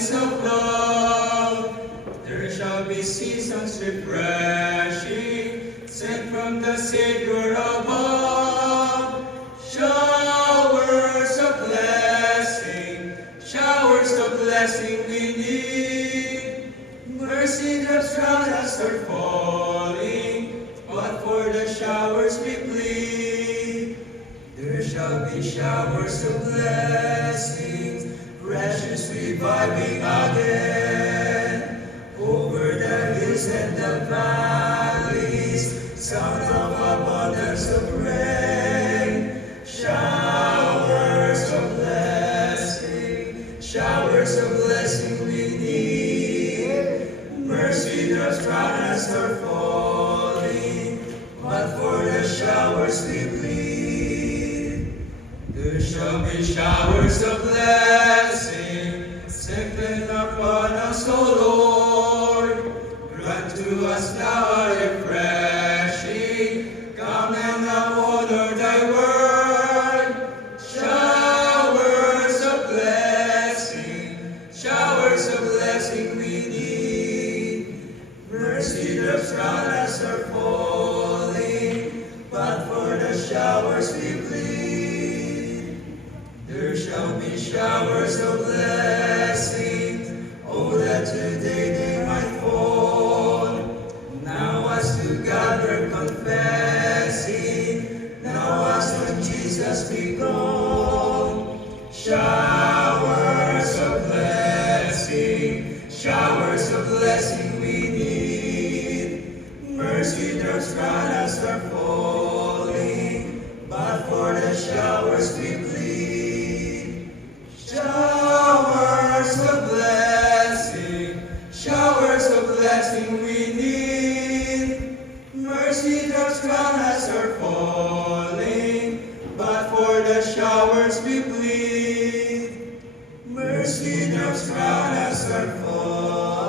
fountains of love. There shall be seasons refreshing, sent from the Savior above. Showers of blessing we need. Mercy drops round us are falling, but for the showers we plead. There shall be showers of blessings, precious reviving again. Over the hills and the valleys, sound of abundance of rain. Showers of blessing we need. Mercy drops round us are falling, but for the showers we plead. There shall be showers of blessing, sent upon us, O Lord. Grant to us now a refreshing, come and now honor thy word. Showers of blessing we need. Mercy drops round us are falling, but for the showers we plead. There shall be showers of blessing, oh that today they might fall. Now as together confessing, now as when Jesus be gone. Showers of blessing we need. Mercy drops round us are falling, but for the showers we plead. Showers of blessing we need. Mercy drops round us are falling, but for the showers we plead. Mercy drops round us are falling.